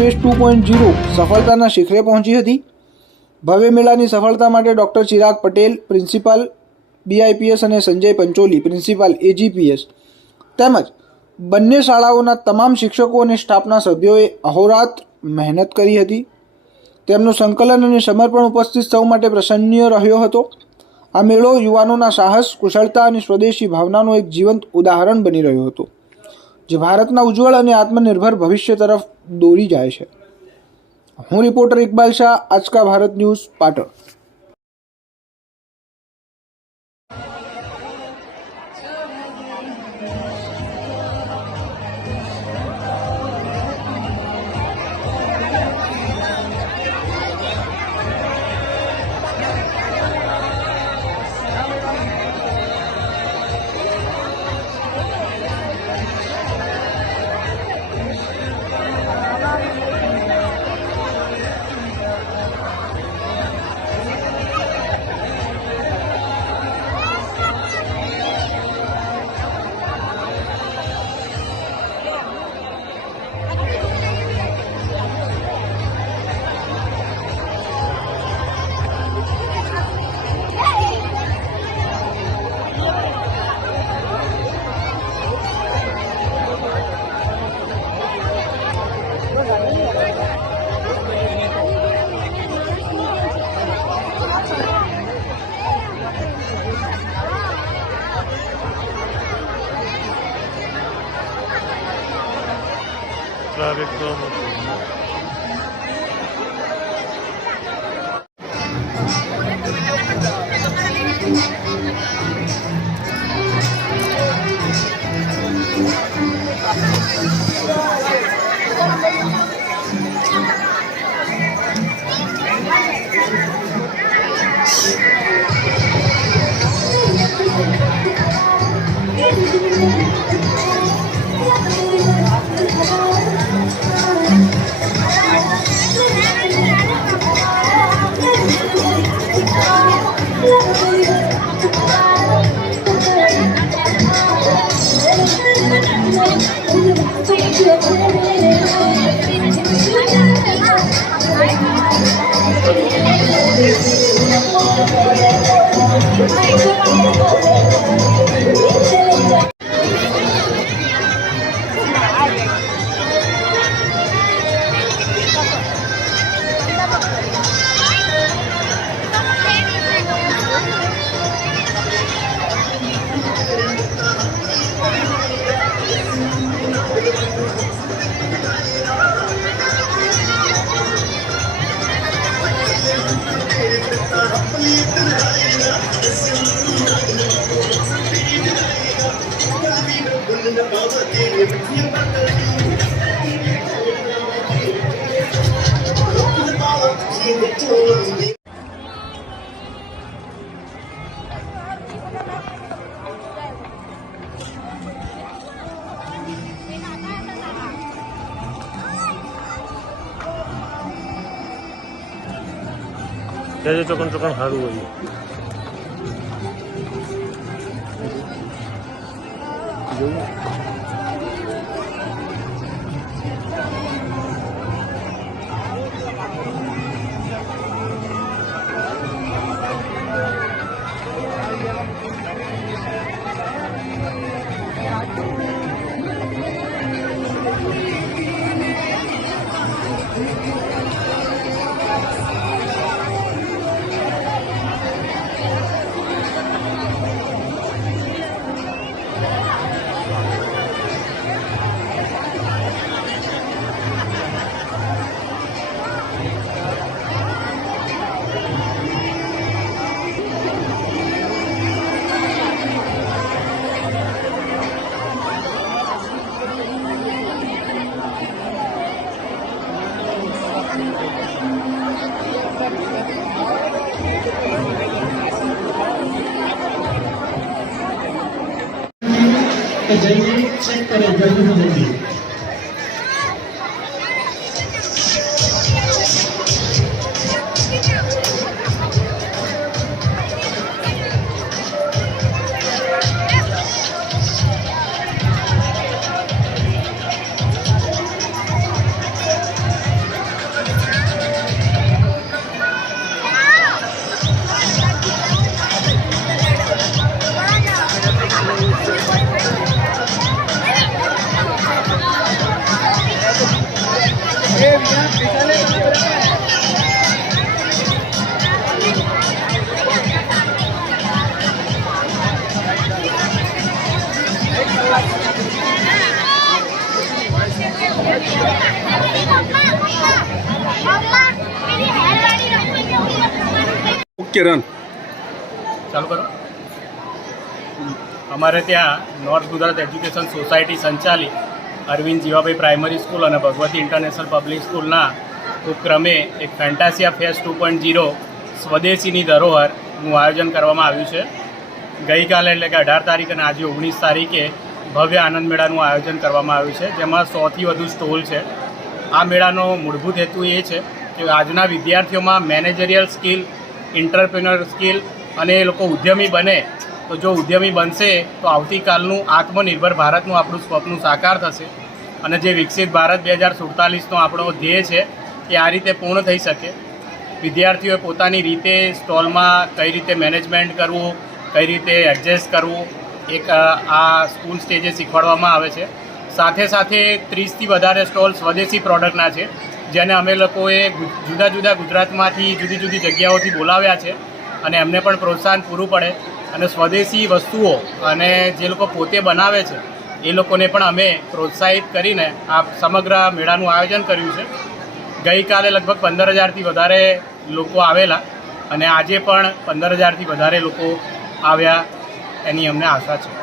Space 2.0 સફળતાના શિખરે પહોંચી હતી। ભવ્ય મેળાની સફળતા માટે doctor Chirag Patel principal BIPS અને સંજય પંચોલી પ્રિન્સિપાલ AGPS તેમજ બંને શાળાઓના તમામ શિક્ષકો અને સ્ટાફના સભ્યોએ અહોરાત્ર મહેનત કરી હતી। તેમનું સંકલન અને સમર્પણ ઉપસ્થિત સૌ માટે પ્રસન્નીય રહ્યો હતો। આ મેળો યુવાનોના સાહસ, કુશળતા અને સ્વદેશી ભાવનાનું એક જીવંત ઉદાહરણ બની રહ્યો હતો, જે ભારતના ઉજ્જવળ અને આત્મનિર્ભર ભવિષ્ય તરફ દોરી જાય છે। હું રિપોર્ટર ઇકબાલ શાહ, આજ કા Bharat news, Patan. Traffic flow. Jadi cokan-cokan haru aja. जल्दी चेक करें, जल्दी से जल्दी। કે રન? ચાલુ કરો. અમારે ત્યાં નોર્થ ગુજરાત એજ્યુકેશન સોસાયટી સંચાલિત અરવિંદ જીવાભાઈ પ્રાઇમરી સ્કૂલ અને ભગવતી ઇન્ટરનેશનલ પબ્લિક સ્કૂલના ઉપક્રમે એક ફેન્ટાસિયા ફેસ્ટ 2.0 સ્વદેશીની ધરોહરનું આયોજન કરવામાં આવ્યું છે. ગઈકાલે એટલે કે 18 તારીખ અને આજે 19 તારીખે ભવ્ય આનંદ મેળાનું આયોજન કરવામાં આવ્યું છે, જેમાં 100થી વધુ સ્ટોલ છે. આ મેળાનો મૂળભૂત હેતુ એ છે કે આજના વિદ્યાર્થીઓમાં મેનેજરિયલ સ્કિલ, એન્ટરપ્રિન્યોર સ્કિલ અને એ લોકો ઉદ્યમી બને. તો જો ઉદ્યમી બનશે તો આવતીકાલનું આત્મનિર્ભર ભારતનું આપણું સ્વપ્ન સાકાર થશે અને જે વિકસિત ભારત 2047નો આપણો ધ્યેય છે એ આ રીતે પૂર્ણ થઈ શકે. વિદ્યાર્થીઓએ પોતાની રીતે સ્ટોલમાં કઈ રીતે મેનેજમેન્ટ કરવું, કઈ રીતે એડજસ્ટ કરવું, એક આ સ્કૂલ સ્ટેજે શીખવાડવામાં આવે છે. સાથે સાથે 30થી વધારે સ્ટોલ સ્વદેશી પ્રોડક્ટના છે, જેને અમે લોકોએ જુદા જુદા ગુજરાતમાંથી જુદી જુદી જગ્યાઓથી બોલાવ્યા છે અને એમને પણ પ્રોત્સાહન પૂરું પડે અને સ્વદેશી વસ્તુઓ અને જે લોકો પોતે બનાવે છે એ લોકોને પણ અમે પ્રોત્સાહિત કરીને આ સમગ્ર મેળાનું આયોજન કર્યું છે. ગઈકાલે લગભગ 15,000થી વધારે લોકો આવેલા અને આજે પણ 15,000થી વધારે લોકો આવ્યા એની અમને આશા છે.